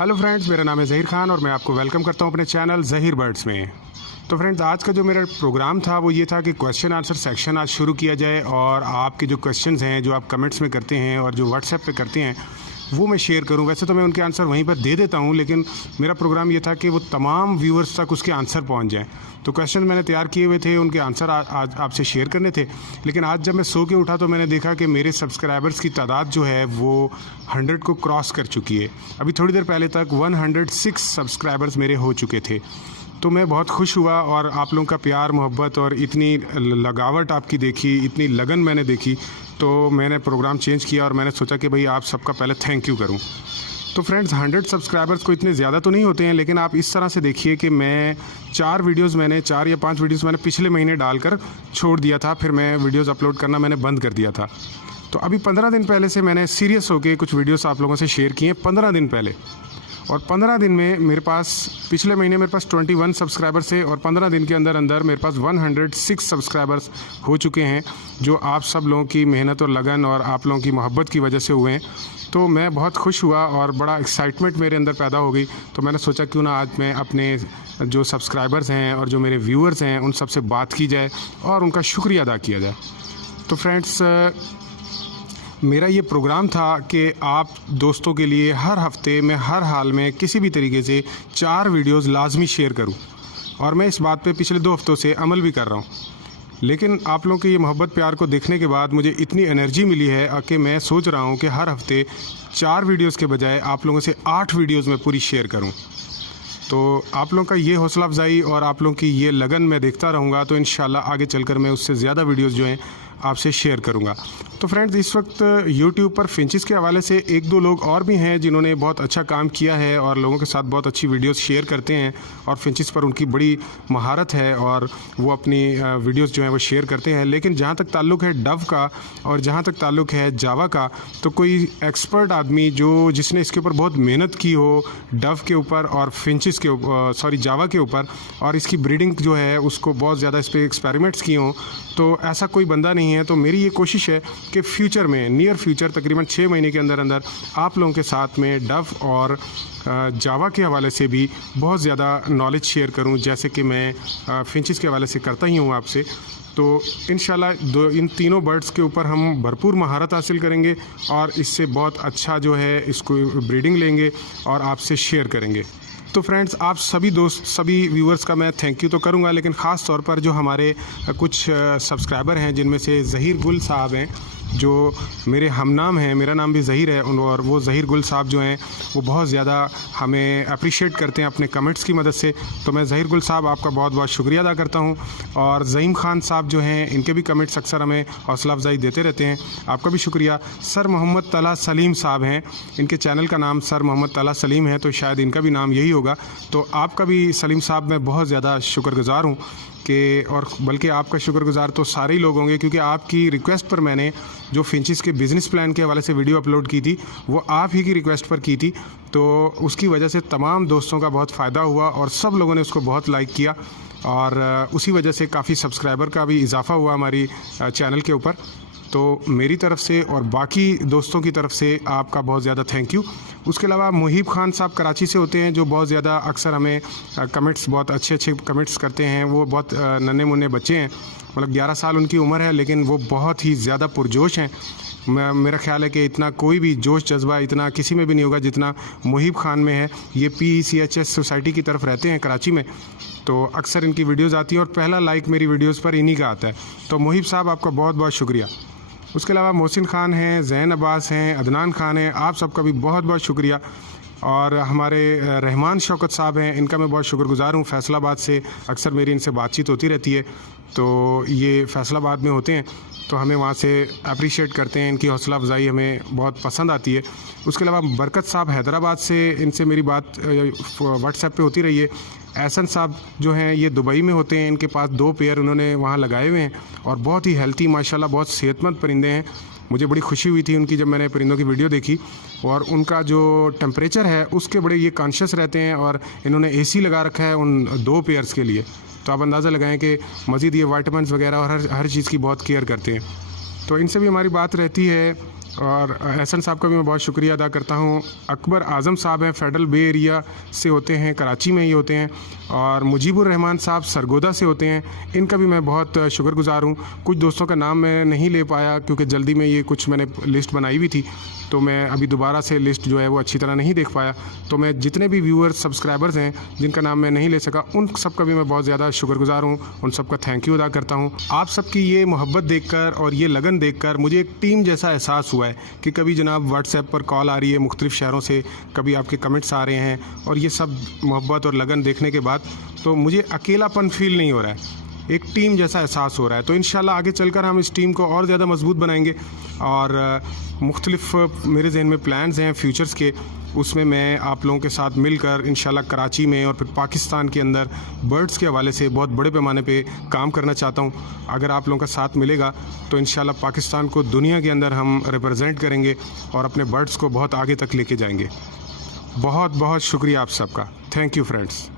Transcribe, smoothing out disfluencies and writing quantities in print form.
Hello friends, मेरा नाम है ज़हीर खान और मैं आपको वेलकम करता हूं अपने चैनल ज़हीर बर्ड्स में। तो फ्रेंड्स, आज का जो मेरा प्रोग्राम था वो ये था कि क्वेश्चन आंसर सेक्शन आज शुरू किया जाए और आपके जो क्वेश्चंस हैं जो आप कमेंट्स में करते हैं और जो व्हाट्सएप पे करते हैं वो मैं शेयर करूं। वैसे तो मैं उनके आंसर वहीं पर दे देता हूं, लेकिन मेरा प्रोग्राम ये था कि वो तमाम व्यूअर्स तक उसके आंसर पहुंच जाएं। तो क्वेश्चन मैंने तैयार किए हुए थे, उनके आंसर आज आपसे शेयर करने थे। लेकिन आज जब मैं सो के उठा तो मैंने देखा कि मेरे सब्सक्राइबर्स की तादाद जो है वो 100 को क्रॉस कर चुकी है। अभी थोड़ी देर पहले तक 106 सब्सक्राइबर्स मेरे हो चुके थे। तो मैं बहुत खुश हुआ और आप लोगों का प्यार मोहब्बत और इतनी लगावट आपकी देखी, इतनी लगन मैंने देखी, तो मैंने प्रोग्राम चेंज किया और मैंने सोचा कि भाई आप सबका पहले थैंक यू करूं। तो फ्रेंड्स, 100 सब्सक्राइबर्स को इतने ज़्यादा तो नहीं होते हैं, लेकिन आप इस तरह से देखिए कि मैं 4 या 5 वीडियोज़ मैंने पिछले महीने डालकर छोड़ दिया था। फिर मैं वीडियोज़ अपलोड करना मैंने बंद कर दिया था। तो अभी 15 दिन पहले से मैंने सीरियस होकर कुछ वीडियोज़ आप लोगों से शेयर किए, 15 दिन पहले। और 15 दिन में मेरे पास, पिछले महीने मेरे पास 21 सब्सक्राइबर्स थे और 15 दिन के अंदर अंदर मेरे पास 106 सब्सक्राइबर्स हो चुके हैं, जो आप सब लोगों की मेहनत और लगन और आप लोगों की मोहब्बत की वजह से हुए हैं। तो मैं बहुत खुश हुआ और बड़ा एक्साइटमेंट मेरे अंदर पैदा हो गई। तो मैंने सोचा क्यों ना आज मैं अपने जो सब्सक्राइबर्स हैं और जो मेरे व्यूअर्स हैं उन सबसे बात की जाए और उनका शुक्रिया अदा किया जाए। तो फ्रेंड्स, मेरा ये प्रोग्राम था कि आप दोस्तों के लिए हर हफ्ते मैं हर हाल में किसी भी तरीके से 4 वीडियोस लाजमी शेयर करूं, और मैं इस बात पे पिछले 2 हफ्तों से अमल भी कर रहा हूं। लेकिन आप लोगों के ये मोहब्बत प्यार को देखने के बाद मुझे इतनी एनर्जी मिली है कि मैं सोच रहा हूं कि हर हफ्ते 4 वीडियोस के बजाय आप लोगों से 8 वीडियोज़ में पूरी शेयर करूँ। तो आप लोगों का ये हौसला अफजाई और आप लोगों की ये लगन मैं देखता रहूँगा, तो इंशाल्लाह आगे चलकर मैं उससे ज़्यादा वीडियोस जो हैं आपसे शेयर करूँगा। तो फ्रेंड्स, इस वक्त यूट्यूब पर फिंचेस के हवाले से 1-2 लोग और भी हैं जिन्होंने बहुत अच्छा काम किया है और लोगों के साथ बहुत अच्छी वीडियोस शेयर करते हैं और फिंचेस पर उनकी बड़ी महारत है और वो अपनी वीडियोस जो हैं वो शेयर करते हैं। लेकिन जहाँ तक ताल्लुक़ है डव का और जहाँ तक ताल्लुक़ है जावा का, तो कोई एक्सपर्ट आदमी जिसने इसके ऊपर बहुत मेहनत की हो, डव के ऊपर और फिंचेस के ऊपर, जावा के ऊपर, और इसकी ब्रीडिंग जो है उसको बहुत ज़्यादा इस पर एक्सपेरिमेंट्स किए हों, तो ऐसा कोई बंदा नहीं है। तो मेरी ये कोशिश है कि फ्यूचर में, नियर फ्यूचर, तकरीबन 6 महीने के अंदर अंदर आप लोगों के साथ में डव और जावा के हवाले से भी बहुत ज़्यादा नॉलेज शेयर करूं, जैसे कि मैं फिंचेस के हवाले से करता ही हूं आपसे। तो इंशाल्लाह इन तीनों बर्ड्स के ऊपर हम भरपूर महारत हासिल करेंगे और इससे बहुत अच्छा जो है इसको ब्रीडिंग लेंगे और आपसे शेयर करेंगे। तो फ्रेंड्स, आप सभी दोस्त, सभी व्यूअर्स का मैं थैंक यू तो करूंगा, लेकिन ख़ास तौर पर जो हमारे कुछ सब्सक्राइबर हैं जिनमें से ज़हीर गुल साहब हैं, जो मेरे हमनाम हैं, मेरा नाम भी ज़हीर है, और वो ज़हीर गुल साहब जो हैं वो बहुत ज़्यादा हमें अप्रिशिएट करते हैं अपने कमेंट्स की मदद से। तो मैं ज़हीर गुल साहब आपका बहुत बहुत शुक्रिया अदा करता हूं। और ज़हीम खान साहब जो हैं, इनके भी कमेंट्स अक्सर हमें हौसला अफजाई देते रहते हैं, आपका भी शुक्रिया। सर मोहम्मद तला सलीम साहब हैं, इनके चैनल का नाम सर मोहम्मद तला सलीम है, तो शायद इनका भी नाम यही होगा। तो आपका भी सलीम साहब मैं बहुत ज़्यादा शुक्रगुज़ार हूँ कि, और बल्कि आपका शुक्रगुज़ार तो सारे ही लोग होंगे, क्योंकि आपकी रिक्वेस्ट पर मैंने जो फिंचेस के बिज़नेस प्लान के हवाले से वीडियो अपलोड की थी वो आप ही की रिक्वेस्ट पर की थी। तो उसकी वजह से तमाम दोस्तों का बहुत फ़ायदा हुआ और सब लोगों ने उसको बहुत लाइक किया, और उसी वजह से काफ़ी सब्सक्राइबर का भी इजाफ़ा हुआ हमारी चैनल के ऊपर। तो मेरी तरफ़ से और बाकी दोस्तों की तरफ से आपका बहुत ज़्यादा थैंक यू। उसके अलावा मुहीब खान साहब कराची से होते हैं, जो बहुत ज़्यादा अक्सर हमें कमेंट्स, बहुत अच्छे कमेंट्स करते हैं। वो बहुत नन्हे मुन्ने बच्चे हैं, मतलब 11 साल उनकी उम्र है, लेकिन वो बहुत ही ज़्यादा पुरजोश हैं। मेरा ख्याल है कि इतना कोई भी जोश जज्बा इतना किसी में भी नहीं होगा जितना मुहीब खान में है। ये PECHS सोसाइटी की तरफ रहते हैं कराची में, तो अक्सर इनकी वीडियोज़ आती हैं और पहला लाइक मेरी वीडियोज़ पर इन्हीं का आता है। तो मुहीब साहब, आपका बहुत बहुत शुक्रिया। उसके अलावा मोहसिन खान हैं, ज़ैन अब्बास हैं, अदनान खान हैं, आप सबका भी बहुत बहुत शुक्रिया। और हमारे रहमान शौकत साहब हैं, इनका मैं बहुत शुक्रगुज़ार हूँ। फैसलाबाद से अक्सर मेरी इनसे बातचीत होती रहती है, तो ये फैसलाबाद में होते हैं, तो हमें वहाँ से अप्रिशिएट करते हैं, इनकी हौसला अफजाई हमें बहुत पसंद आती है। उसके अलावा बरकत साहब हैदराबाद से, इनसे मेरी बात व्हाट्सएप पे होती रही है। एहसन साहब जो हैं ये दुबई में होते हैं, इनके पास 2 पेयर उन्होंने वहाँ लगाए हुए हैं और बहुत ही हेल्थी, माशाल्लाह बहुत सेहतमंद परिंदे हैं। मुझे बड़ी खुशी हुई थी उनकी जब मैंने परिंदों की वीडियो देखी, और उनका जो टेम्परेचर है उसके बड़े ये कॉन्शियस रहते हैं, और इन्होंने AC लगा रखा है उन 2 पेयर्स के लिए। तो आप अंदाज़ा लगाएं कि मज़ीद ये विटामिन्स वगैरह और हर चीज़ की बहुत केयर करते हैं। तो इनसे भी हमारी बात रहती है और एहसन साहब का भी मैं बहुत शुक्रिया अदा करता हूँ। अकबर आज़म साहब हैं, फेडरल बे एरिया से होते हैं, कराची में ही होते हैं। और मुजीबुर रहमान साहब सरगोदा से होते हैं, इनका भी मैं बहुत शुक्रगुज़ार हूँ। कुछ दोस्तों का नाम मैं नहीं ले पाया क्योंकि जल्दी में ये कुछ मैंने लिस्ट बनाई हुई थी, तो मैं अभी दोबारा से लिस्ट जो है वो अच्छी तरह नहीं देख पाया। तो मैं जितने भी व्यूअर्स सब्सक्राइबर्स हैं जिनका नाम मैं नहीं ले सका, उन सब का भी मैं बहुत ज़्यादा शुक्रगुज़ार हूँ, उन सब का थैंक यू अदा करता हूँ। आप सबकी ये मोहब्बत देखकर और ये लगन देखकर मुझे एक टीम जैसा एहसास हुआ है कि कभी जनाब व्हाट्सएप पर कॉल आ रही है मुख्तलिफ़ शहरों से, कभी आपके कमेंट्स आ रहे हैं, और ये सब मोहब्बत और लगन देखने के बाद तो मुझे अकेलापन फ़ील नहीं हो रहा है, एक टीम जैसा एहसास हो रहा है। तो इंशाल्लाह आगे चलकर हम इस टीम को और ज़्यादा मजबूत बनाएंगे और मुख्तलिफ़ मेरे जहन में प्लान्स हैं फ्यूचर्स के, उसमें मैं आप लोगों के साथ मिलकर इंशाल्लाह कराची में और फिर पाकिस्तान के अंदर बर्ड्स के हवाले से बहुत बड़े पैमाने पे काम करना चाहता हूँ। अगर आप लोगों का साथ मिलेगा तो इंशाल्लाह पाकिस्तान को दुनिया के अंदर हम रिप्रेजेंट करेंगे और अपने बर्ड्स को बहुत आगे तक लेके जाएंगे। बहुत बहुत शुक्रिया आप सबका। Thank you friends.